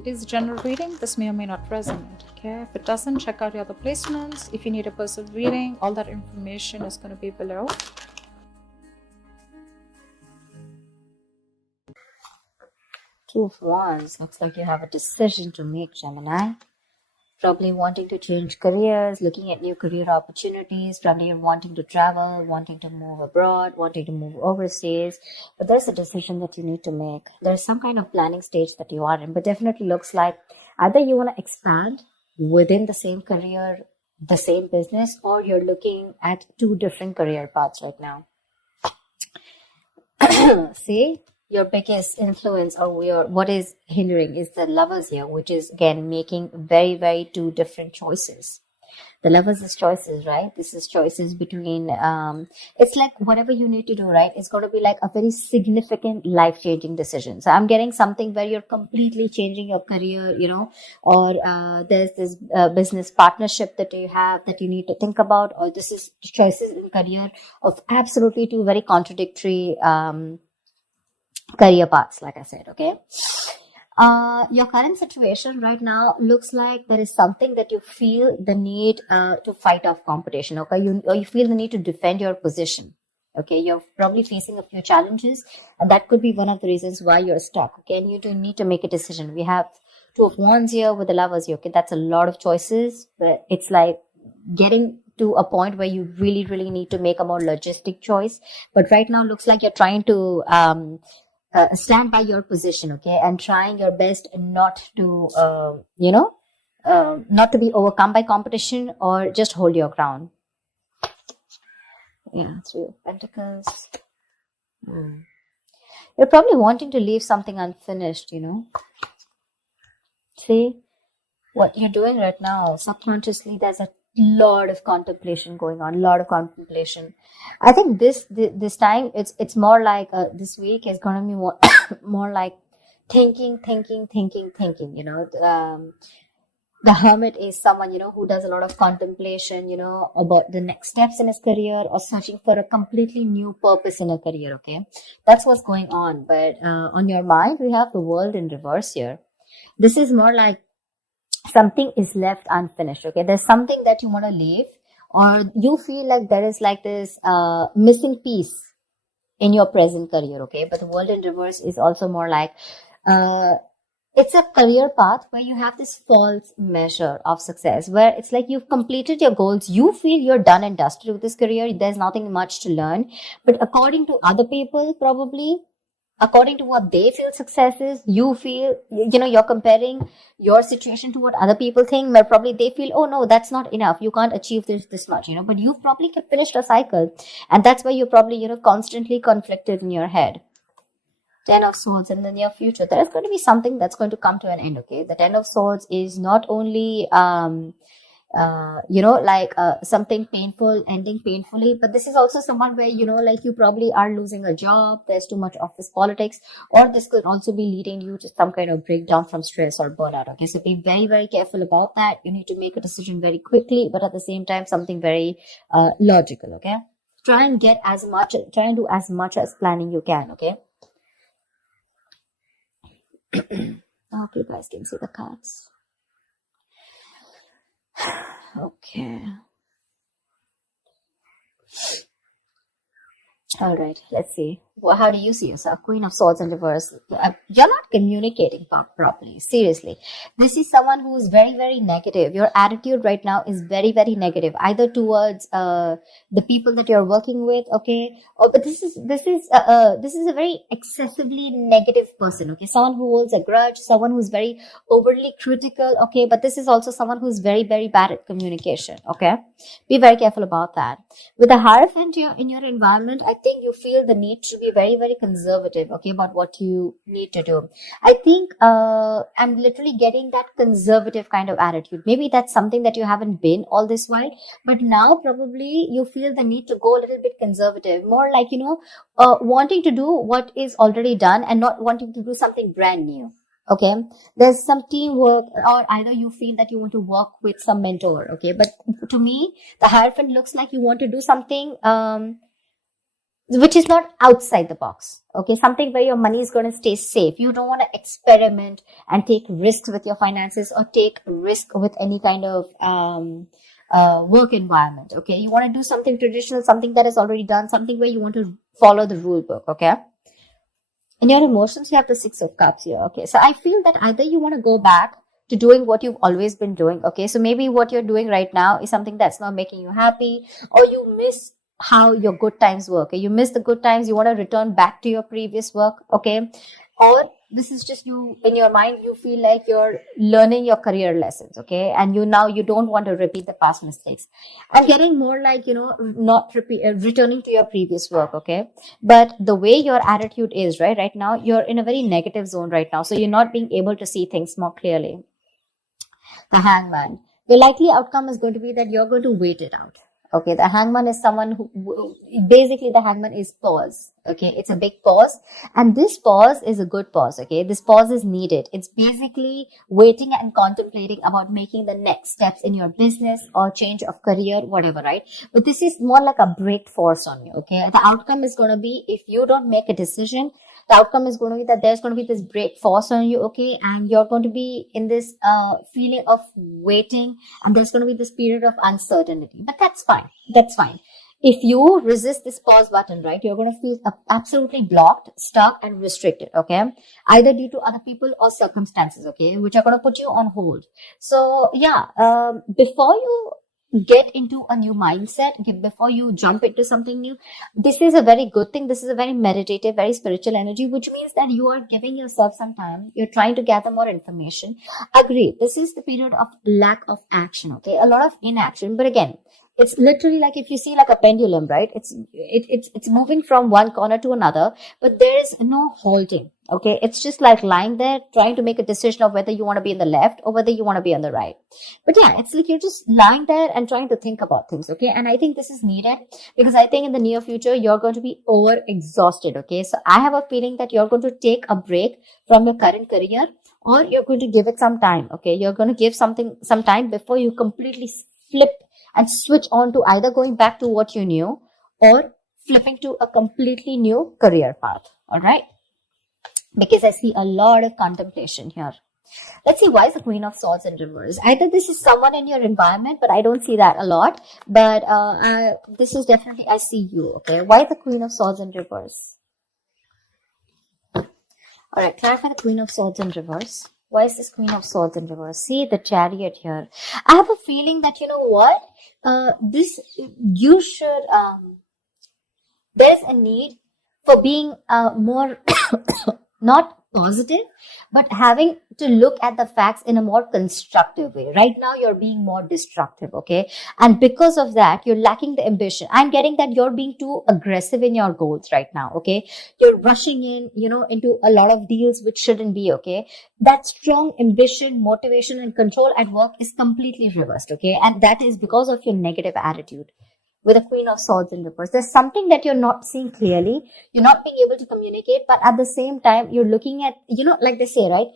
It is general reading. This may or may not resonate. Okay, if it doesn't, check out your other placements. If you need a personal reading, all that information is going to be below. Two of Wands. Looks like you have a decision to make, Gemini. Probably wanting to change careers, looking at new career opportunities. Probably you're wanting to travel, wanting to move abroad, wanting to move overseas. But there's a decision that you need to make. There's some kind of planning stage that you are in, but definitely looks like either you want to expand within the same career, the same business, or you're looking at two different career paths right now. See, your biggest influence or what is hindering is the Lovers here, which is again making very, very two different choices. The Lovers is choices, right? This is choices between, it's like whatever you need to do, right? It's going to be like a very significant life-changing decision. So I'm getting something where you're completely changing your career, or there's this business partnership that you have that you need to think about, or this is choices in career of absolutely two very contradictory career paths, like I said, okay? Your current situation right now looks like there is something that you feel the need to fight off competition, okay? You feel the need to defend your position, okay? You're probably facing a few challenges, and that could be one of the reasons why you're stuck, okay? And you do need to make a decision. We have Two of Wands here with the Lovers here, okay? That's a lot of choices, but it's like getting to a point where you really, really need to make a more logistic choice. But right now looks like you're trying to stand by your position, okay, and trying your best not to, not to be overcome by competition or just hold your ground. Yeah, Three of Pentacles. You're probably wanting to leave something unfinished, See, what you're doing right now, subconsciously, there's a lot of contemplation going on, I think this time it's more like this week is going to be more more like thinking, the Hermit is someone, who does a lot of contemplation, about the next steps in his career or searching for a completely new purpose in a career, okay? That's what's going on. But on your mind, we have the World in reverse here. This is more like something is left unfinished, okay? There's something that you want to leave, or you feel like there is like this missing piece in your present career, okay? But the World in reverse is also more like it's a career path where you have this false measure of success, where it's like you've completed your goals, you feel you're done and dusted with this career, there's nothing much to learn. But according to other people, probably according to what they feel success is, you feel, you're comparing your situation to what other people think, where probably they feel, oh no, that's not enough, you can't achieve this much, but you've probably finished a cycle, and that's why you're probably, constantly conflicted in your head. Ten of Swords in the near future, there is going to be something that's going to come to an end, okay? The Ten of Swords is not only something painful ending painfully, but this is also someone where you probably are losing a job, there's too much office politics, or this could also be leading you to some kind of breakdown from stress or burnout, okay? So be very, very careful about that. You need to make a decision very quickly, but at the same time something very logical, okay? Try and do as much as planning you can, okay? I hope you guys can see the cards. Okay. All right, let's see. Well, how do you see yourself? Queen of Swords in reverse. You're not communicating properly. Seriously. This is someone who is very, very negative. Your attitude right now is very, very negative, either towards the people that you're working with, okay? But this is a very excessively negative person, okay? Someone who holds a grudge, someone who's very overly critical, okay? But this is also someone who's very, very bad at communication, okay? Be very careful about that. With the Hierophant in your environment, I think you feel the need to be very, very conservative, okay, about what you need to do. I think I'm literally getting that conservative kind of attitude. Maybe that's something that you haven't been all this while, but now probably you feel the need to go a little bit conservative, more like, wanting to do what is already done and not wanting to do something brand new. Okay, there's some teamwork, or either you feel that you want to work with some mentor, okay? But to me, the Hierophant looks like you want to do something which is not outside the box. Okay. Something where your money is going to stay safe. You don't want to experiment and take risks with your finances or take risk with any kind of, work environment. Okay. You want to do something traditional, something that is already done, something where you want to follow the rule book. Okay. In your emotions, you have the Six of Cups here. Okay. So I feel that either you want to go back to doing what you've always been doing. Okay. So maybe what you're doing right now is something that's not making you happy, or you miss how your good times work. Okay. You miss the good times. You want to return back to your previous work. Okay. Or this is just you in your mind, you feel like you're learning your career lessons. Okay. And you don't want to repeat the past mistakes. I'm getting more like, not returning to your previous work. Okay. But the way your attitude is right now, you're in a very negative zone right now. So you're not being able to see things more clearly. The Hangman. The likely outcome is going to be that you're going to wait it out. Okay, the Hangman is someone basically the Hangman is pause. Okay, it's a big pause, and this pause is a good pause. Okay, this pause is needed. It's basically waiting and contemplating about making the next steps in your business or change of career, whatever, right? But this is more like a break force on you. Okay, the outcome is going to be, if you don't make a decision, the outcome is going to be that there's going to be this break force on you. Okay, and you're going to be in this feeling of waiting, and there's going to be this period of uncertainty. But that's fine. That's fine. If you resist this pause button, right, you're going to feel absolutely blocked, stuck, and restricted. Okay, either due to other people or circumstances. Okay, which are going to put you on hold. So yeah, before you get into a new mindset, before you jump into something new, this is a very good thing. This is a very meditative, very spiritual energy, which means that you are giving yourself some time. You're trying to gather more information. Agree, this is the period of lack of action. Okay, a lot of inaction. But again, it's literally like, if you see like a pendulum, right? It's moving from one corner to another, but there is no halting. Okay, it's just like lying there trying to make a decision of whether you want to be in the left or whether you want to be on the right. But yeah, it's like you're just lying there and trying to think about things. Okay, and I think this is needed, because I think in the near future you're going to be over exhausted. Okay, so I have a feeling that you're going to take a break from your current career, or you're going to give it some time. Okay, you're going to give something some time before you completely flip and switch on to either going back to what you knew or flipping to a completely new career path. All right. Because I see a lot of contemplation here. Let's see, why is the Queen of Swords in reverse? Either this is someone in your environment, but I don't see that a lot. But this is definitely, I see you. Okay. Why the Queen of Swords in reverse? All right. Clarify the Queen of Swords in reverse. Why is this Queen of Swords in reverse? See the Chariot here. I have a feeling that, you know what? You should, there's a need for being more, not positive, but having to look at the facts in a more constructive way. Right now, you're being more destructive, okay? And because of that, you're lacking the ambition. I'm getting that you're being too aggressive in your goals right now, okay? You're rushing in, into a lot of deals which shouldn't be, okay? That strong ambition, motivation, and control at work is completely reversed, okay? And that is because of your negative attitude. With a Queen of Swords in reverse, there's something that you're not seeing clearly. You're not being able to communicate, but at the same time, you're looking at, like they say, right?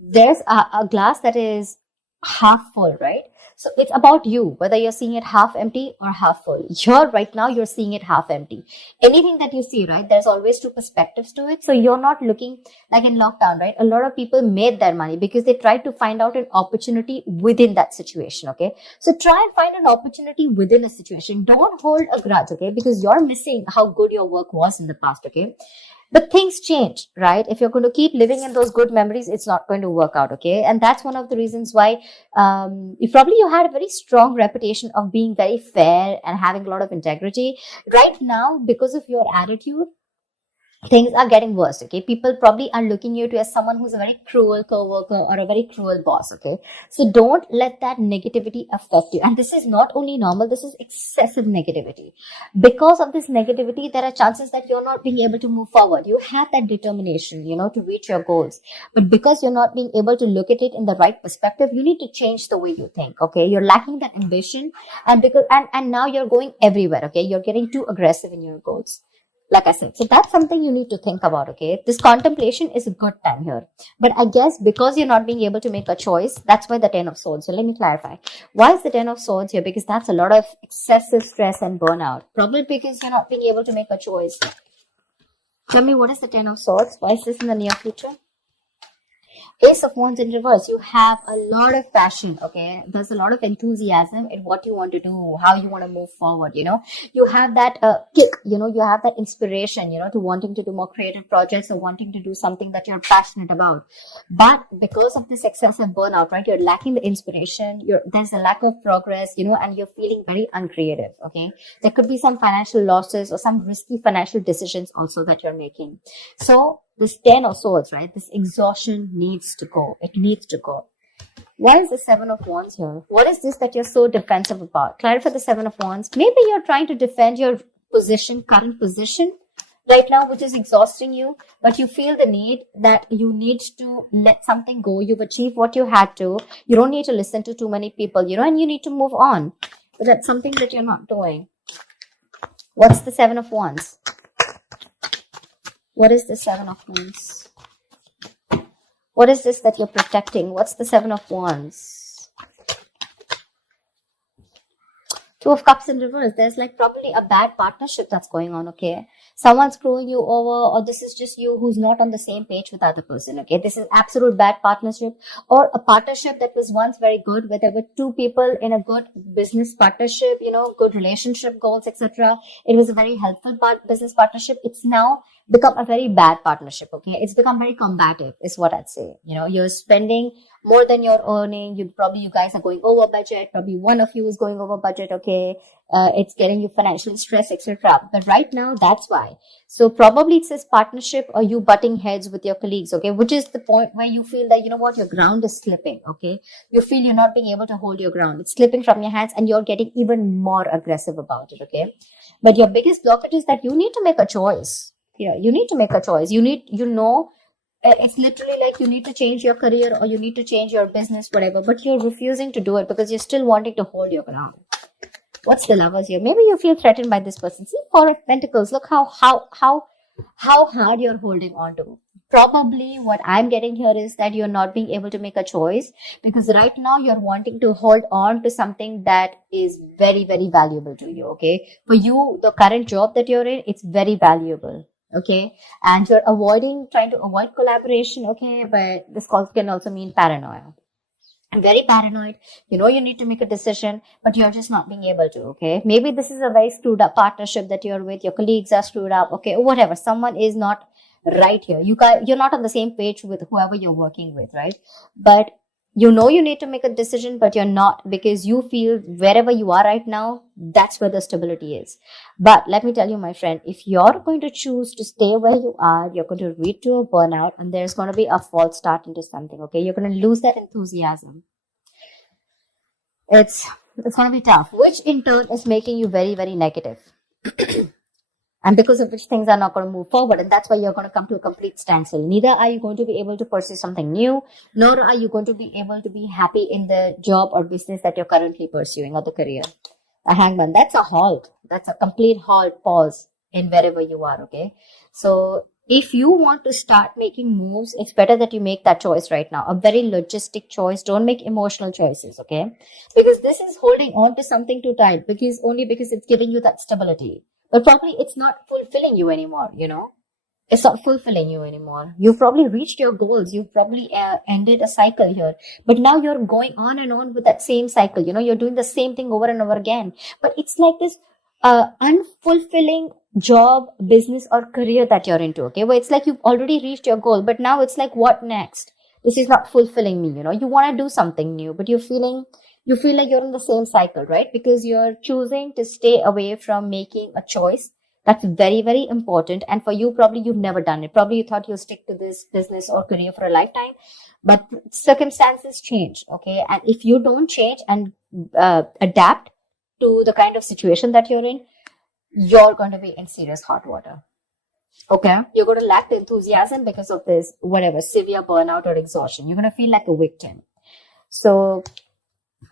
There's a glass that is half full, right? So it's about you, whether you're seeing it half empty or half full. Right now, you're seeing it half empty. Anything that you see, right? There's always two perspectives to it. So you're not looking like in lockdown, right? A lot of people made their money because they tried to find out an opportunity within that situation, okay? So try and find an opportunity within a situation. Don't hold a grudge, okay? Because you're missing how good your work was in the past, okay? But things change, right? If you're going to keep living in those good memories, it's not going to work out, okay? And that's one of the reasons why you had a very strong reputation of being very fair and having a lot of integrity. Right now, because of your attitude, things are getting worse, okay? People probably are looking at you as someone who's a very cruel coworker or a very cruel boss, okay? So don't let that negativity affect you. And this is not only normal, this is excessive negativity. Because of this negativity, there are chances that you're not being able to move forward. You have that determination, to reach your goals. But because you're not being able to look at it in the right perspective, you need to change the way you think, okay? You're lacking that ambition, and now you're going everywhere, okay? You're getting too aggressive in your goals. Like I said, so that's something you need to think about, okay? This contemplation is a good time here. But I guess because you're not being able to make a choice, that's why the Ten of Swords. So let me clarify. Why is the Ten of Swords here? Because that's a lot of excessive stress and burnout. Probably because you're not being able to make a choice. Tell me, what is the Ten of Swords? Why is this in the near future? Ace of Wands in reverse. You have a lot of passion, okay? There's a lot of enthusiasm in what you want to do, how you want to move forward, you know? You have that kick, you know? You have that inspiration, you know, to wanting to do more creative projects or wanting to do something that you're passionate about. But because of this excessive burnout, right? You're lacking the inspiration. There's a lack of progress, you know, and you're feeling very uncreative, okay? There could be some financial losses or some risky financial decisions also that you're making. So, this Ten of Swords, right? This exhaustion needs to go. It needs to go. Why is the Seven of Wands here? What is this that you're so defensive about? Clarify the Seven of Wands. Maybe you're trying to defend your position, current position right now, which is exhausting you, but you feel the need that you need to let something go. You've achieved what you had to. You don't need to listen to too many people, you know, and you need to move on. But that's something that you're not doing. What's the Seven of Wands? What is the Seven of Wands? What is this that you're protecting? What's the Seven of Wands? Two of Cups in reverse. There's like probably a bad partnership that's going on, okay? Someone's screwing you over, or this is just you who's not on the same page with the other person, okay? This is absolute bad partnership, or a partnership that was once very good, where there were two people in a good business partnership, you know, good relationship goals, etc. It was a very helpful business partnership. It's now become a very bad partnership, okay? It's become very combative, is what I'd say. You know, you're spending more than you're earning. You guys are going over budget. Probably one of you is going over budget, okay? It's getting you financial stress, etc. But right now, that's why. So probably it says partnership or you butting heads with your colleagues, okay? Which is the point where you feel that, you know what, your ground is slipping, okay? You feel you're not being able to hold your ground. It's slipping from your hands and you're getting even more aggressive about it, okay? But your biggest blockage is that you need to make a choice. Yeah, you need to make a choice. It's literally like you need to change your career or you need to change your business, whatever, but you're refusing to do it because you're still wanting to hold your ground. What's the Lovers here? Maybe you feel threatened by this person. See, Four of Pentacles. Look how hard you're holding on to. Probably what I'm getting here is that you're not being able to make a choice because right now you're wanting to hold on to something that is very, very valuable to you, okay? For you, the current job that you're in, it's very valuable. Okay, and you're trying to avoid collaboration, okay, but this can also mean paranoia. I'm very paranoid. You know, you need to make a decision, but you're just not being able to, okay? Maybe this is a very screwed up partnership that you're with. Your colleagues are screwed up, okay, or whatever. Someone is not right here. You're not on the same page with whoever you're working with, right? But you know you need to make a decision, but you're not because you feel wherever you are right now, that's where the stability is. But let me tell you, my friend, if you're going to choose to stay where you are, you're going to lead to a burnout and there's going to be a false start into something, okay? You're going to lose that enthusiasm. It's going to be tough, which in turn is making you very, very negative. And because of which things are not going to move forward. And that's why you're going to come to a complete standstill. Neither are you going to be able to pursue something new, nor are you going to be able to be happy in the job or business that you're currently pursuing or the career. A Hangman, that's a halt. That's a complete halt, pause in wherever you are, okay? So if you want to start making moves, it's better that you make that choice right now. A very logistic choice. Don't make emotional choices, okay? Because this is holding on to something too tight because it's giving you that stability. But probably it's not fulfilling you anymore, you know? It's not fulfilling you anymore. You've probably reached your goals. You've probably ended a cycle here. But now you're going on and on with that same cycle. You know, you're doing the same thing over and over again. But it's like this unfulfilling job, business, or career that you're into, okay? Where it's like you've already reached your goal. But now it's like, what next? This is not fulfilling me, you know? You want to do something new, but you feel like you're in the same cycle, right? Because you're choosing to stay away from making a choice. That's very, very important. And for you, probably you've never done it. Probably you thought you'll stick to this business or career for a lifetime, but circumstances change, okay? And if you don't change and adapt to the kind of situation that you're in, you're going to be in serious hot water. Okay? You're going to lack the enthusiasm because of this, whatever, severe burnout or exhaustion. You're going to feel like a victim. So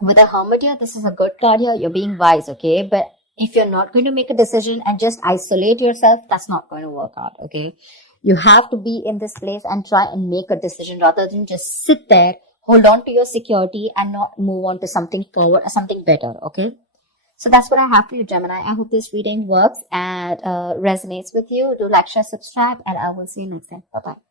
with a Hermit here, this is a good card here. You're being wise, okay? But if you're not going to make a decision and just isolate yourself, that's not going to work out. Okay. You have to be in this place and try and make a decision rather than just sit there, hold on to your security and not move on to something forward or something better. Okay. So that's what I have for you, Gemini. I hope this reading works and resonates with you. Do like, share, subscribe, and I will see you next time. Bye-bye.